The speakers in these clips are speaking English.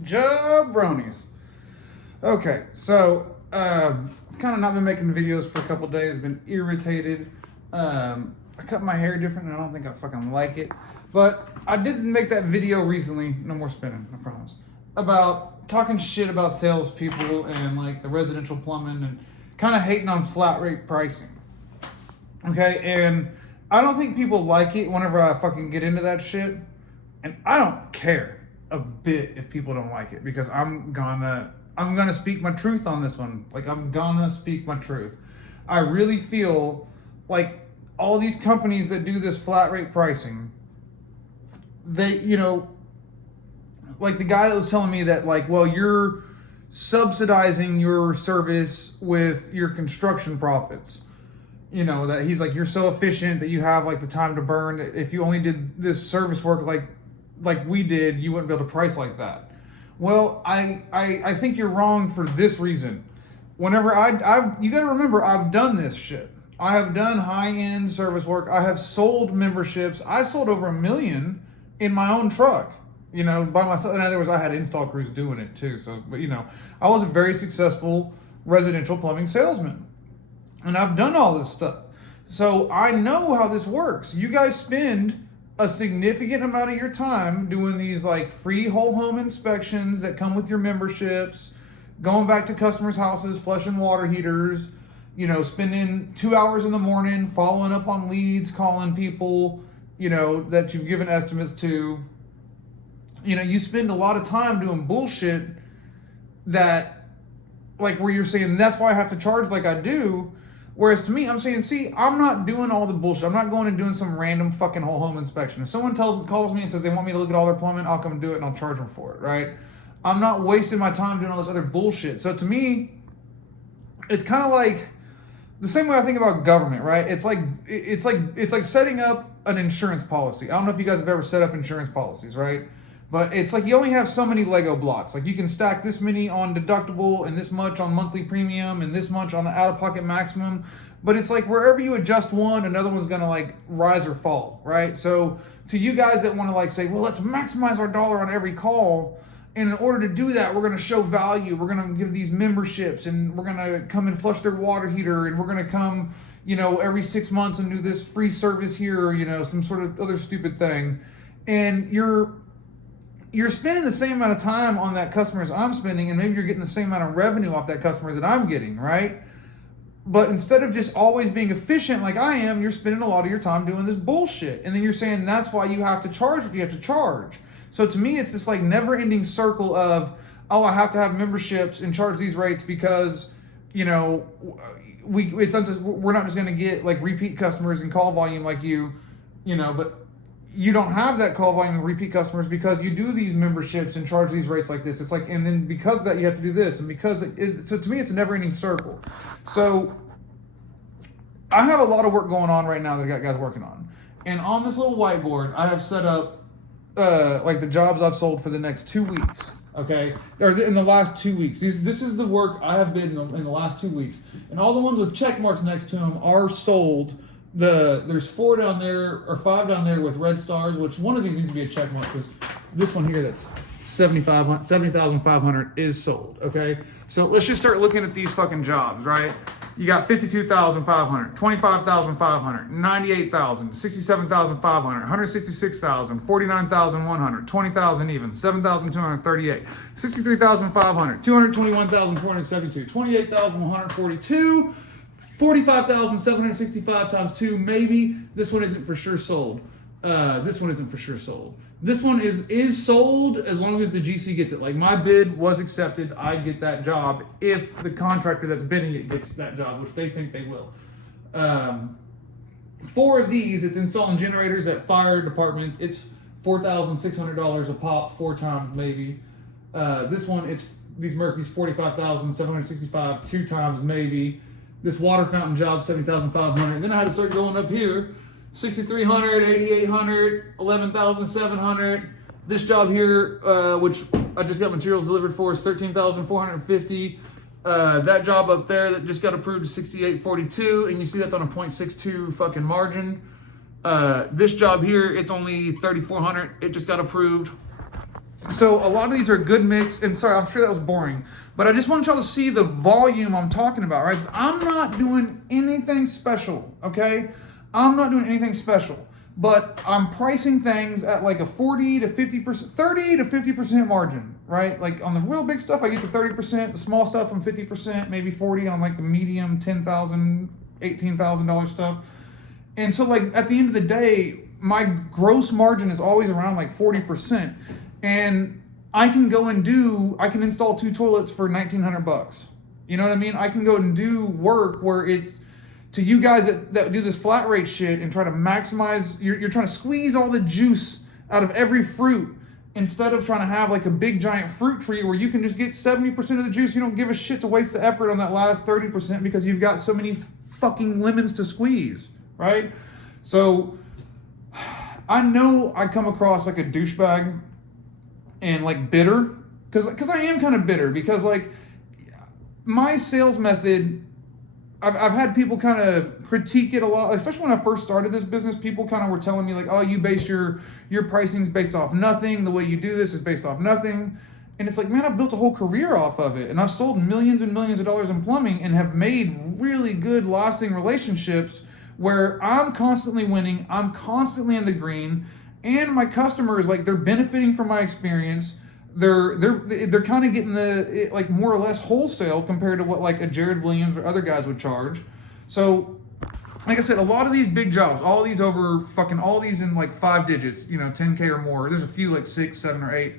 Jabronis. Okay, so I've kind of not been making videos for a couple days. Been irritated. I cut my hair different, and I don't think I fucking like it. But I did make that video recently. No more spinning, I promise. About talking shit about salespeople and like the residential plumbing and kind of hating on flat rate pricing. Okay, and I don't think people like it whenever I fucking get into that shit. And I don't care a bit if people don't like it because I'm gonna speak my truth on this one. Like, I'm gonna speak my truth. I really feel like all these companies that do this flat rate pricing, they, like the guy that was telling me that, like, well, you're subsidizing your service with your construction profits. That he's like, you're so efficient that you have like the time to burn. If you only did this service work like we did, you wouldn't be able to price like that. Well, I think you're wrong for this reason. Whenever you got to remember, I've done this shit. I have done high-end service work. I have sold memberships. I sold over $1 million in my own truck, by myself. In other words, I had install crews doing it too. So, but I was a very successful residential plumbing salesman, and I've done all this stuff. So I know how this works. You guys spend a significant amount of your time doing these like free whole home inspections that come with your memberships, going back to customers' houses, flushing water heaters, spending 2 hours in the morning following up on leads, calling people, that you've given estimates to. You spend a lot of time doing bullshit that, like, where you're saying that's why I have to charge like I do. Whereas to me, I'm saying, see, I'm not doing all the bullshit. I'm not going and doing some random fucking whole home inspection. If someone calls me and says they want me to look at all their plumbing, I'll come do it and I'll charge them for it, right? I'm not wasting my time doing all this other bullshit. So to me, it's kind of like the same way I think about government, right? It's like setting up an insurance policy. I don't know if you guys have ever set up insurance policies, right? But it's like you only have so many Lego blocks. Like you can stack this many on deductible and this much on monthly premium and this much on out-of-pocket maximum. But it's like wherever you adjust one, another one's gonna like rise or fall, right? So to you guys that want to like say, well, let's maximize our dollar on every call. And in order to do that, we're going to show value. We're going to give these memberships, and we're going to come and flush their water heater, and we're going to come, every 6 months and do this free service here, some sort of other stupid thing. And you're spending the same amount of time on that customer as I'm spending, and maybe you're getting the same amount of revenue off that customer that I'm getting, right? But instead of just always being efficient like I am, you're spending a lot of your time doing this bullshit. And then you're saying that's why you have to charge what you have to charge. So to me, it's this like never-ending circle of, oh, I have to have memberships and charge these rates because, we're not just going to get like repeat customers and call volume like you, but you don't have that call volume and repeat customers because you do these memberships and charge these rates like this. It's like, and then because of that, you have to do this. And so to me, it's a never-ending circle. So I have a lot of work going on right now that I got guys working on. And on this little whiteboard, I have set up like the jobs I've sold for the next 2 weeks, okay? Or in the last 2 weeks. This is the work I have been in the last 2 weeks. And all the ones with check marks next to them are sold. There's 4 down there, or 5 down there with red stars, which one of these needs to be a check mark because this one here that's 70,500 is sold, okay? So let's just start looking at these fucking jobs, right? You got 52,500, 25,500, 98,000, 67,500, 166,000, 49,100, 20,000 even, 7,238, 63,500, 221,472, 28,142, 45,765 times 2, maybe. This one isn't for sure sold. This one isn't for sure sold. This one is sold as long as the GC gets it. Like my bid was accepted, I get that job if the contractor that's bidding it gets that job, which they think they will. 4 of these, it's installing generators at fire departments. It's $4,600 a pop, 4 times maybe. This one, it's these Murphys, 45,765, 2 times maybe. This water fountain job, 70,500. Then I had to start going up here. 6,300, 8,800, 11,700. This job here, which I just got materials delivered for, is 13,450. That job up there that just got approved is 68.42, and you see that's on a 0.62 fucking margin. This job here, it's only 3,400. It just got approved. So a lot of these are a good mix, and sorry, I'm sure that was boring, but I just want y'all to see the volume I'm talking about, right? 'Cause I'm not doing anything special, okay? I'm not doing anything special, but I'm pricing things at like a 40 to 50%, 30 to 50% margin, right? Like on the real big stuff, I get to 30%, the small stuff, I'm 50%, maybe 40 on like the medium $10,000, $18,000 stuff. And so like at the end of the day, my gross margin is always around like 40%. And I can go and I can install 2 toilets for $1,900. You know what I mean? I can go and do work where it's, to you guys that do this flat rate shit and try to maximize, you're trying to squeeze all the juice out of every fruit instead of trying to have like a big giant fruit tree where you can just get 70% of the juice. You don't give a shit to waste the effort on that last 30% because you've got so many fucking lemons to squeeze, right? So I know I come across like a douchebag and like bitter, because I am kind of bitter, because like my sales method, I've had people kind of critique it a lot, especially when I first started this business. People kind of were telling me like, oh, you base your pricing's based off nothing, the way you do this is based off nothing. And it's like, man, I've built a whole career off of it, and I've sold millions and millions of dollars in plumbing and have made really good lasting relationships where I'm constantly winning, I'm constantly in the green, and my customers, like, they're benefiting from my experience. They're kind of getting the, like, more or less wholesale compared to what like a Jared Williams or other guys would charge. So like I said, a lot of these big jobs, all these in like 5 digits, 10K or more. There's a few like 6, 7, or 8.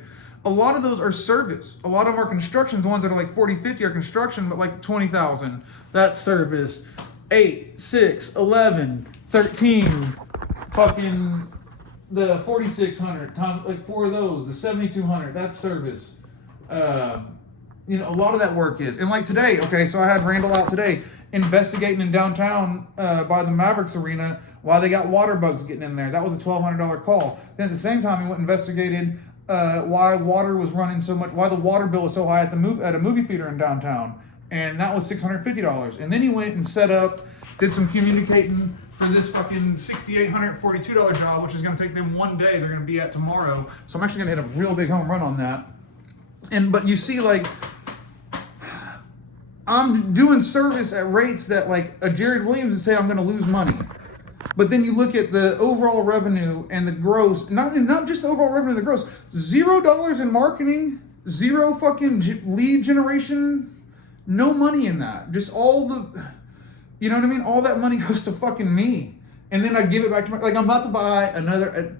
A lot of those are service. A lot of them are construction. The ones that are like 40, 50 are construction, but like 20,000, that's service. 8, 6, 11, 13, fucking the 4,600 times like 4 of those, the 7,200, that's service. A lot of that work is. And like today, okay, so I had Randall out today investigating in downtown by the Mavericks arena why they got water bugs getting in there. That was a $1,200 call. Then at the same time, he went and investigated why water was running so much, why the water bill was so high at a movie theater in downtown. And that was $650. And then he went and did some communicating for this fucking $6,842 job, which is going to take them 1 day. They're going to be at tomorrow. So I'm actually going to hit a real big home run on that. But you see, like, I'm doing service at rates that like a Jared Williams would say I'm going to lose money. But then you look at the overall revenue and the gross, not just the overall revenue, the gross, $0 in marketing, 0 fucking lead generation, no money in that. Just all the, you know what I mean? All that money goes to fucking me. And then I give it back to like I'm about to buy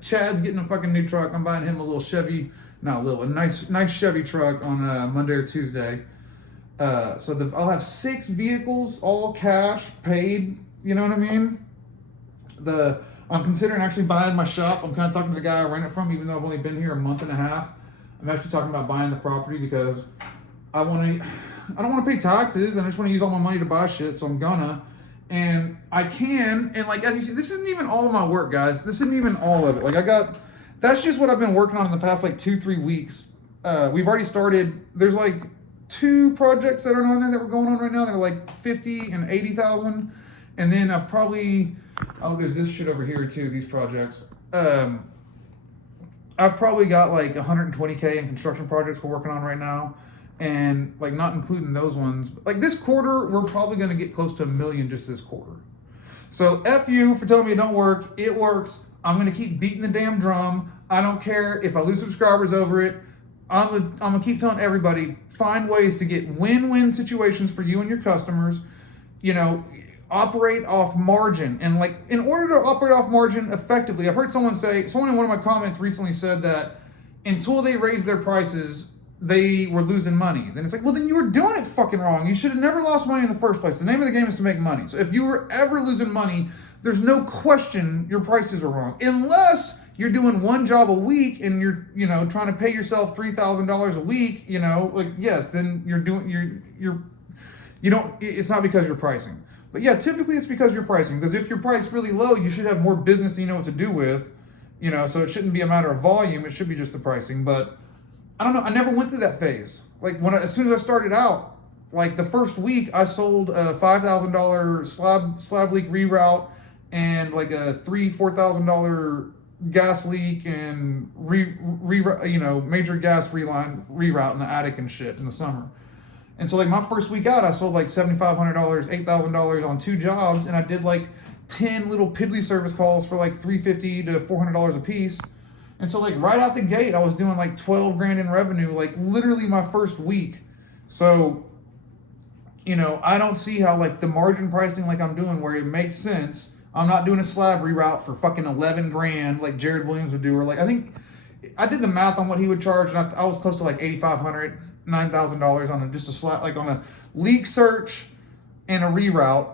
Chad's getting a fucking new truck. I'm buying him a little Chevy, a nice Chevy truck on Monday or Tuesday. So I'll have 6 vehicles, all cash, paid, you know what I mean? I'm considering actually buying my shop. I'm kind of talking to the guy I rent it from, even though I've only been here a month and a half. I'm actually talking about buying the property because I don't want to pay taxes, and I just want to use all my money to buy shit, so I'm gonna. And I can, and like, as you see, this isn't even all of my work, guys. This isn't even all of it. Like, that's just what I've been working on in the past, like, 2-3 weeks. We've already started, there's like 2 projects that are on there that we're going on right now that are like 50 and 80,000. And then I've probably, there's this shit over here too, these projects. I've probably got like 120K in construction projects we're working on right now. And like not including those ones. Like this quarter, we're probably gonna get close to $1 million just this quarter. So F you for telling me it don't work. It works. I'm gonna keep beating the damn drum. I don't care if I lose subscribers over it. I'm gonna keep telling everybody, find ways to get win-win situations for you and your customers. Operate off margin. And like, in order to operate off margin effectively, I've heard someone in one of my comments recently said that until they raised their prices, they were losing money. Then it's like, well, then you were doing it fucking wrong. You should have never lost money in the first place. The name of the game is to make money. So if you were ever losing money, there's no question your prices were wrong. Unless you're doing 1 job a week and you're, trying to pay yourself $3,000 a week, yes, then it's not because you're pricing. But yeah, typically it's because you're pricing. Because if you're priced really low, you should have more business than you know what to do with. So it shouldn't be a matter of volume. It should be just the pricing. But I don't know. I never went through that phase. Like as soon as I started out, like the first week, I sold a $5,000 slab leak reroute and like a $4,000 gas leak and major gas reroute in the attic and shit in the summer. And so like my first week out, I sold like $7,500, $8,000 on 2 jobs, and I did like 10 little piddly service calls for like $350 to $400 a piece. And so like right out the gate, I was doing like 12 grand in revenue, like literally my first week. So, I don't see how like the margin pricing like I'm doing where it makes sense. I'm not doing a slab reroute for fucking 11 grand like Jared Williams would do. Or like, I think I did the math on what he would charge, and I was close to like $8,500, $9,000 on just a slab, like on a leak search and a reroute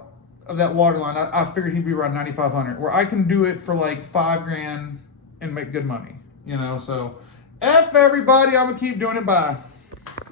of that water line. I figured he'd be around 9,500, where I can do it for like 5 grand and make good money, So F everybody, I'm gonna keep doing it. Bye.